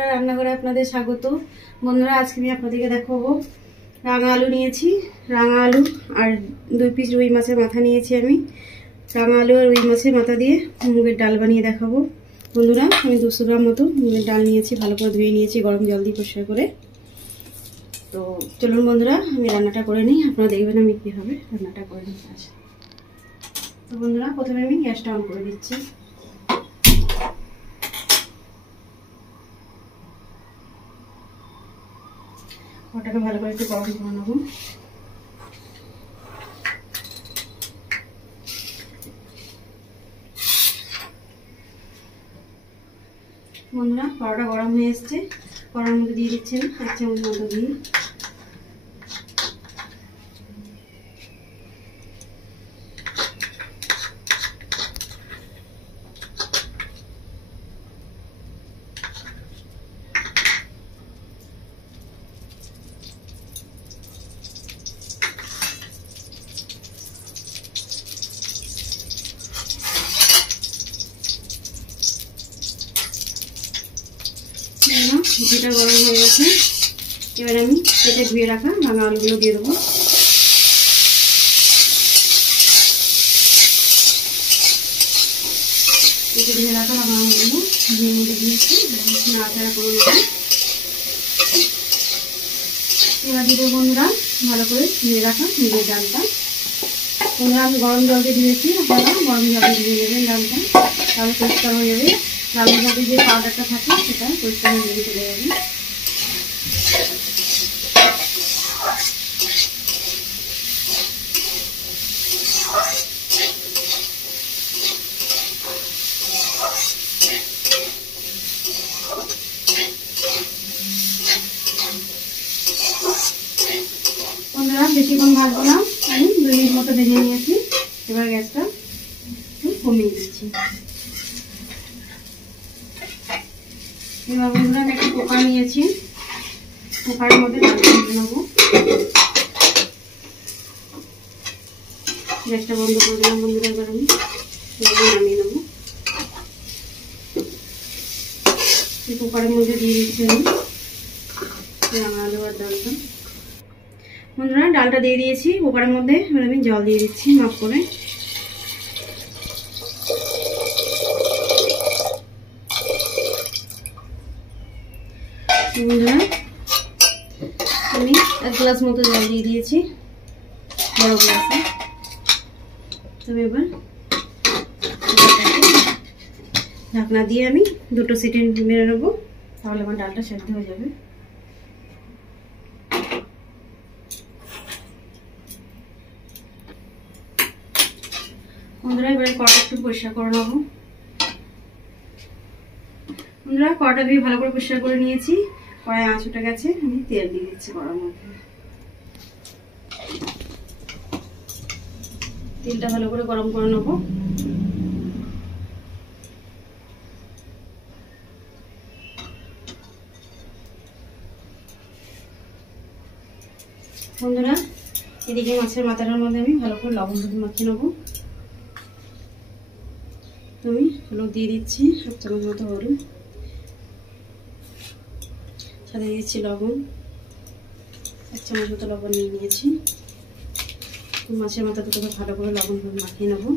বন্ধুরা, রান্নাঘরে আপনাদের স্বাগত। বন্ধুরা, আজকে আমি আপনাদেরকে দেখাবো রাঙা আলু নিয়েছি। রাঙা আলু আর 2 পিস রুই মাছের মাথা নিয়েছি। আমি রাঙা আলু আর রুই মাছের মাথা দিয়ে মুগের ডাল বানিয়ে দেখাবো। বন্ধুরা, আমি 200 গ্রাম মতো মুগের ডাল নিয়েছি, ভালো করে ধুয়ে নিয়েছি গরম জল দিয়ে পরিষ্কার করে। তো চলুন বন্ধুরা, আমি রান্নাটা করে নিই, আপনারা দেখবেন আমি কীভাবে রান্নাটা করে নিই। তো বন্ধুরা, প্রথমে আমি গ্যাসটা অন করে দিচ্ছি। ওটাকে ভালো করে একটু গরম করে নেব। বন্ধুরা, কড়াটা গরম হয়ে এসছে, কড়ার মধ্যে দিয়ে দিচ্ছেন 1 চামচ মতো ঘি। ঘিটা গরম হয়ে গেছে, এবার আমি কেটে ধুয়ে রাখা রাঙা আলুগুলো দিয়ে দেবো। কেটে ধুয়ে রাখা রাঙা আলুগুলো ঘিয়ের মধ্যে দিয়েছি, নাড়াচাড়া করে নেব। এবার দিব বন্ধুরা ভালো করে ধুয়ে রাখা মুগের ডালটা। বন্ধুরা, আমি গরম জল দিয়ে দিয়েছি, আপনারা গরম জলে দিয়ে দেবেন ডালটা, তাহলে পরিষ্কার হয়ে যাবে। ডালের মধ্যে যে পাউডারটা থাকে সেটা পরিষ্কার হয়ে চলে যাবে। বন্ধুরা, বেশিক্ষণ ভাজবো না, আমি 2 মিনিট মতো ভেজে নিয়েছি। এবার গ্যাসটা একটু কমিয়ে দিচ্ছি। এবার বন্ধুরা, আমি একটা কুকার নিয়েছি, কুকারের মধ্যে ডালটা দিয়ে নেবো। গ্যাসটা বন্ধ করে দিলাম বন্ধুরা। এবার আমি নামিয়ে নেবো। এই কুকারের মধ্যে দিয়ে দিচ্ছি আমি রাঙা আলু আর ডালটা। বন্ধুরা, ডালটা দিয়ে দিয়েছি কুকারের মধ্যে। এবার আমি জল দিয়ে দিচ্ছি মাপ করে। বন্ধুরা, আমি 1 গ্লাস মতো জল দিয়ে দিয়েছি, বড় গ্লাসে। তবে এবার ঢাকনা দিয়ে আমি 2 সিটি মেরে নেবো, তাহলে আমার ডালটা সেদ্ধ হয়ে যাবে। বন্ধুরা, এবারে কড়াটা একটু পরিষ্কার করে নেবো। বন্ধুরা, কড়াটা দিয়ে ভালো করে পরিষ্কার করে নিয়েছি, কড়াই আঁচ উঠে গেছে। আমি তেল দিয়ে দিচ্ছি কড়ার মধ্যে। তেলটা ভালো করে গরম করে নেবো। বন্ধুরা, এদিকে মাছের মাথাটার মধ্যে আমি ভালো করে লবণ মাখিয়ে নেবো। আমি হলুদ দিয়ে দিচ্ছি 1 চামচ মতো হলুদ, সাথে দিচ্ছি লবণ, 1 চামচ মতো লবণ নিয়ে নিয়েছি। মাছের মাথা দুটো ভালো করে লবণ মাখিয়ে নেবো।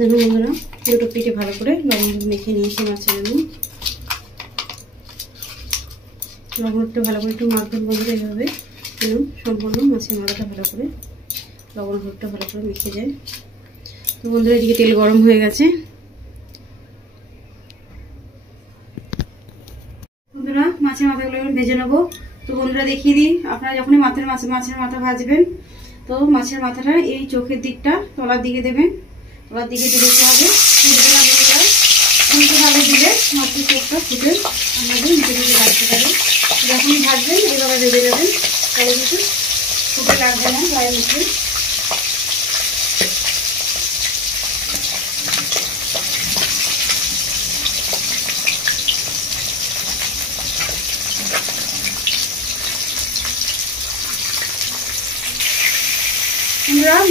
দেখুন বন্ধুরা, 2 পিঠে ভালো করে লবণ মেখে নিয়েছি মাছের জন্য। লবণটা ভালো করে একটু মাখবেন বন্ধুরা, এইভাবে যেন সম্পূর্ণ মাছের মাথাটা ভালো করে লবণ হলুদটা ভালো করে মেখে যায়। তো বন্ধুরা, এদিকে তেল গরম হয়ে গেছে। বন্ধুরা, মাছের মাথাগুলো আমি ভেজে নেবো। তো বন্ধুরা, দেখিয়ে দিই, আপনারা যখনই মাছের মাথা ভাজবেন, তো মাছের মাথাটা এই চোখের দিকটা তলার দিকে দেবেন, তলার দিকে দিতে হবে। উল্টোভাবে দিলে মাছের চোখটা ফুটে আমাদের নিচে দিকে রাখতে পারে। যখনই ভাজবেন এভাবে ভেজে নেবেন, তাহলে কিন্তু ফুটে লাগবে না গায়ে মুখে।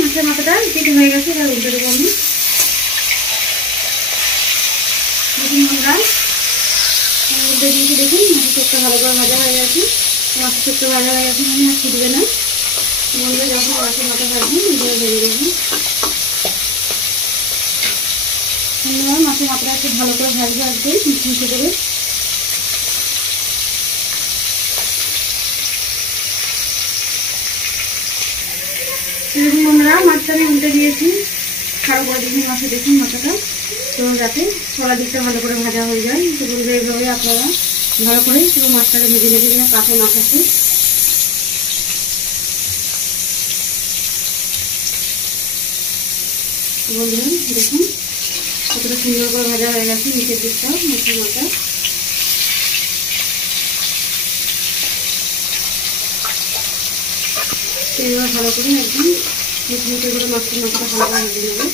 মাছের মাথাটা পিঠে হয়ে গেছে, এবার উল্টে দেবো আমি। দেখুন বন্ধুরা, উল্টে দিয়েছি, দেখুন মাছের চোখটা ভালো করে ভাজা হয়ে গেছে। মাছের চোখটা ভাজা হয়ে গেছে মানে আর ফুটবে না। বন্ধুরা যখন মাছের মাথা ভাজবেন এইভাবে ভেজে দেবেন। বন্ধুরা মাছের মাথাটা একটু ভালো করে ভাজবে, আসবে মিশে দেবে। দেখুন বন্ধুরা, মাছটা আমি উল্টে দিয়েছি। আরো করে দেখুন মাছে, দেখুন মাথাটা তো যাতে ছড়া দিকটা ভালো করে ভাজা হয়ে যায়। তো বলবো এইভাবে আপনারা ভালো করে পুরো মাছটাকে ভেজে নেবেন, যেন কাঁচা না থাকে। বন্ধুরা দেখুন কতটা সুন্দর করে ভাজা হয়ে গেছে নিচের দিকটা মাছের মাথা। এবার ভালো করে একদম মিটমিটে করে মাছের মাথাটা ভালো করে ভেজে নেবে।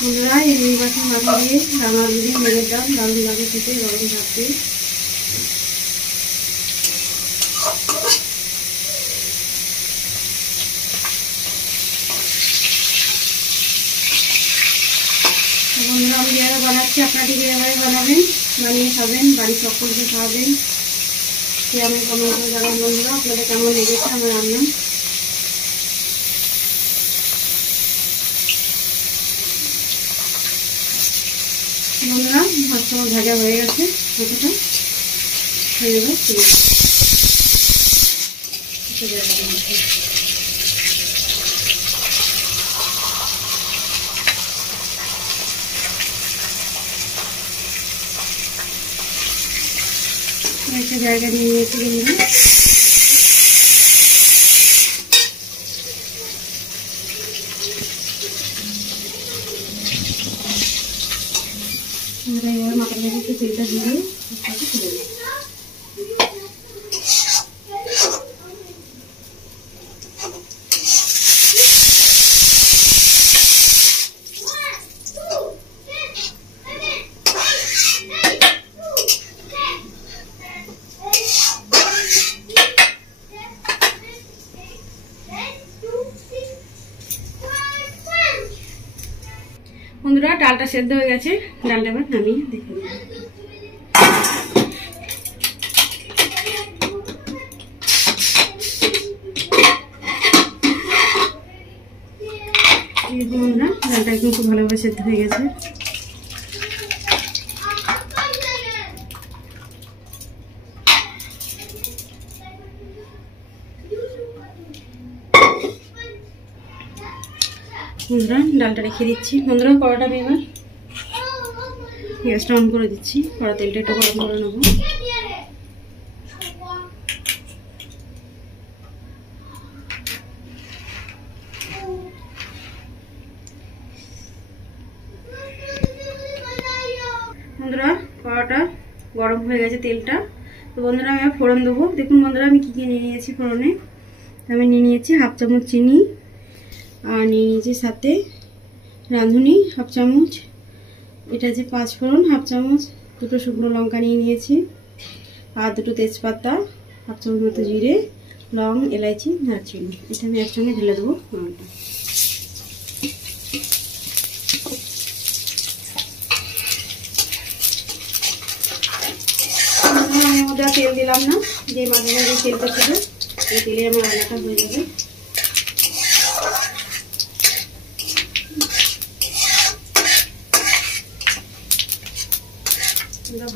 বন্ধুরা এই রুই মাছের মাথা দিয়ে রাঙা আলু দিয়ে মেঘের ডাল দারুণ লাগে খেতে গরম ভাত দিয়ে। বন্ধুরা আমি যেভাবে বানাচ্ছি আপনারা ঠিক এভাবে বানাবেন, বানিয়ে খাবেন, বাড়ির সকলকে খাওয়াবেন। সে আমি কমেন্ট করে জানাবেন বন্ধুরা আপনাদের কেমন লেগেছে আমার রান্না। বন্ধুরা মাছটা আমার ভাজা হয়ে গেছে, মাথাটা হয়ে যাবে একটা জায়গা নিয়ে নিয়েছি। এবার মাথার মধ্যে একটু তেলটা দিয়ে তুলে দেবো। বন্ধুরা ডালটা সেদ্ধ হয়ে গেছে, ডালটা এবার নামিয়ে দেখুন। বন্ধুরা ডালটা একদম খুব ভালোভাবে সেদ্ধ হয়ে গেছে। বন্ধুরা ডালটা রেখে দিচ্ছি। বন্ধুরা কড়াটা আমি এবার গ্যাসটা অন করে দিচ্ছি। কড়া তেলটা একটু গরম করে নেবো। বন্ধুরা কড়াটা গরম হয়ে গেছে তেলটা। তো বন্ধুরা আমি ফোড়ন দেবো। দেখুন বন্ধুরা আমি কী কী নিয়ে নিয়েছি ফোড়নে। আমি নিয়ে নিয়েছি 1/2 চামচ চিনি, আর নিয়ে নিয়েছি সাথে রাঁধুনি 1/2 চামচ, এটা যে 5 ফোড়ন 1/2 চামচ, 2টো শুকনো লঙ্কা নিয়ে নিয়েছি, আর 2টো তেজপাতা, 1/2 চামচ মতো জিরে, লং, এলাইচি, দারচিনি। এটা আমি একসঙ্গে ঢেলে দেবো। আমি ওটা তেল দিলাম না, যে মাঝে যে তেলটা ছিল এই তেলে আমার রান্নাটা হয়ে যাবে।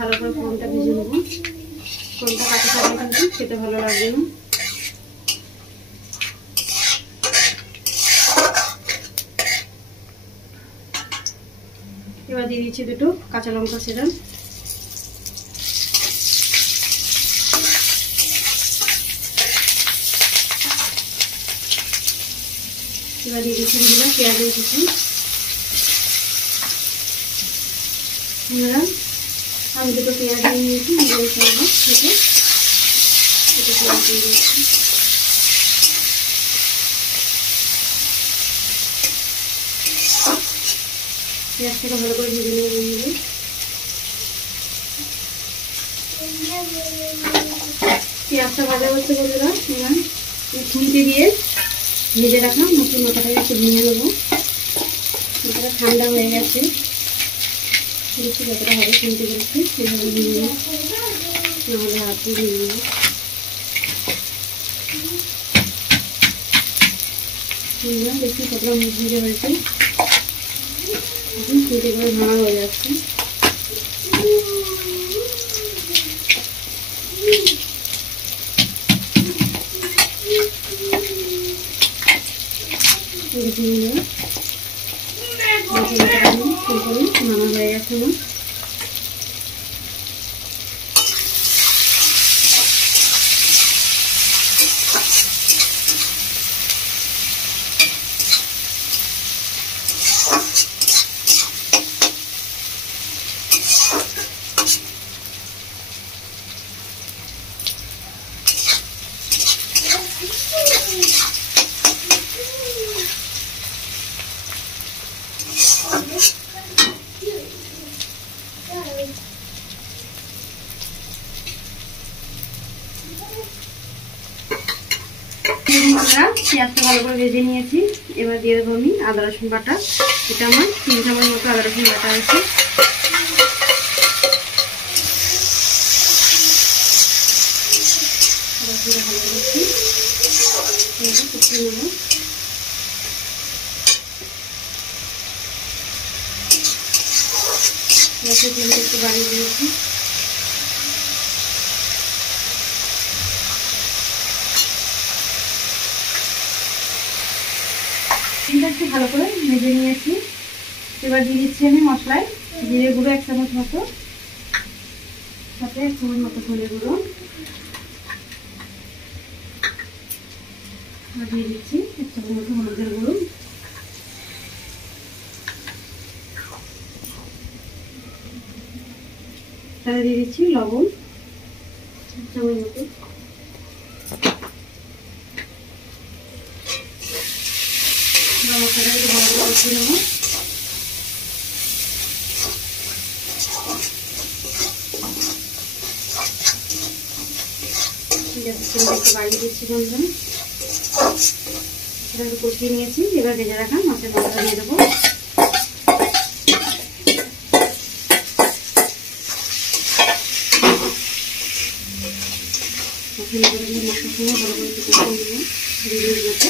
ভালো করে ফোড়নটা ভেজে নেব। ফোড়নটা কাঁচা থাকলে কিন্তু খেতে ভালো লাগবে না। এবার দিয়ে দিচ্ছি 2টো কাঁচা লঙ্কা সেরা। এবার দিয়ে দিচ্ছি পেঁয়াজের কুচি। আমি দুটো পেঁয়াজ নিয়ে নিয়েছি, মিডিয়াম সাইজের থেকে দুটো পেঁয়াজ দিয়ে দিয়েছি। পেঁয়াজটাকে ভালো করে ভেজে নেব বন্ধুরা। পেঁয়াজটা ভাজা হচ্ছে বন্ধুরা, এবার খুন্তি দিয়ে ভেজে রাখা মুসুর মাথাটাকে একটু ভেঙে নেবো। মাথাটা ঠান্ডা হয়ে গেছে, দেখছি যতটা হবে খুন্তি করতে সেভাবে ভেঙে নেব, নাহলে হাত দিয়ে ভেঙে নেব। বন্ধুরা দেখছি কতটা মুখ ভেজে হয়েছে, খুন্তি করে ভাঙা হয়ে যাচ্ছে। নামা হয়ে গেছে আমার। পেঁয়াজটা ভালো করে ভেজে নিয়েছি, এবার দিয়ে দেবো আমি আদা রসুন বাটা। এটা আমার 3 চামচ মতো আদা রসুন বাটা আছে। ভালো করছি, কুচিয়ে নেব। গ্যাসের ফ্লেমটা একটু বাড়িয়ে দিয়েছি। একটু ভালো করে ভেজে নিয়েছি, এবার দিয়ে দিচ্ছি আমি মশলায় জিরে গুঁড়ো 1 চামচ মতো, সাথে 1 চামচ মতো ধনে গুঁড়ো, দিয়ে দিচ্ছি 1 চামচ মতো হলুদের গুঁড়ো, সাথে দিয়ে দিচ্ছি লবণ 1 চামচ মতো। মশলাটা একটু ভালো করে কষিয়ে নেব। একটু বাড়িয়ে দিচ্ছি বন্ধুরা, সেটা একটু কষিয়ে নিয়েছি। এবার ভেজে রাখা মাছের মশলা দিয়ে দেবো। মশলা ভালো করে একটু কষিয়ে নেব ভিডিওগুলোতে।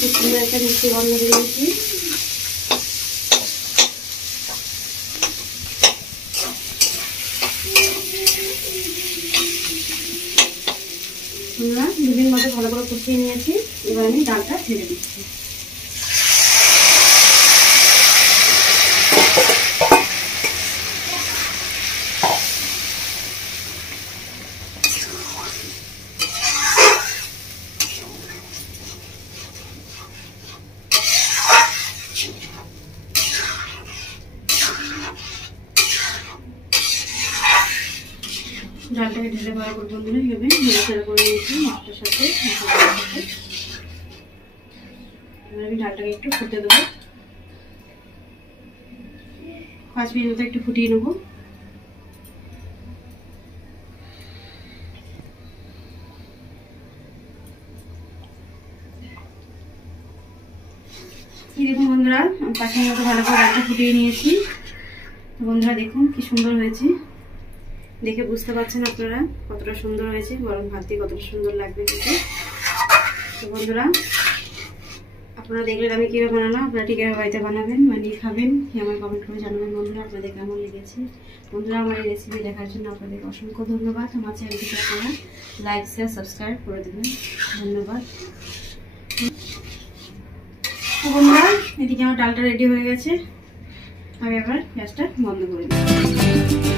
খুব সুন্দর একটা মিষ্টি গন্ধ বেরিয়েছি। আমরা দুদিন মতো ভালো করে কষিয়ে নিয়েছি, এবার আমি ডালটা ছেড়ে দিচ্ছি। ডালটাকে ঢেলে ভালো করে বন্ধুরা এইভাবে নাড়াচাড়া করে নিয়েছি মাছটার সাথে। এবার আমি ডালটাকে একটু ফুটে দেবো, 5 মিনিট মতো একটু ফুটিয়ে নেবো। এই দেখুন বন্ধুরা, 5 মিনিট মতো ভালো করে ডালটা ফুটিয়ে নিয়েছি। বন্ধুরা দেখুন কি সুন্দর হয়েছে, দেখে বুঝতে পারছেন আপনারা কতটা সুন্দর হয়েছে। গরম ভাত দিয়ে কতটা সুন্দর লাগবে খেতে। তো বন্ধুরা আপনারা দেখলেন আমি কীভাবে বানালাম, আপনারা ঠিক এভাবে বাড়িতে বানাবেন, বানিয়ে খাবেন, আমার কমেন্ট করে জানাবেন বন্ধুরা আপনাদের কেমন লেগেছে। বন্ধুরা আমার এই রেসিপি দেখার জন্য আপনাদের অসংখ্য ধন্যবাদ। আমার চ্যানেলটিকে আপনারা লাইক শেয়ার সাবস্ক্রাইব করে দেবেন। ধন্যবাদ। তো বন্ধুরা এদিকে আমার ডালটা রেডি হয়ে গেছে। আমি এবার গ্যাসটা বন্ধ করে দিই।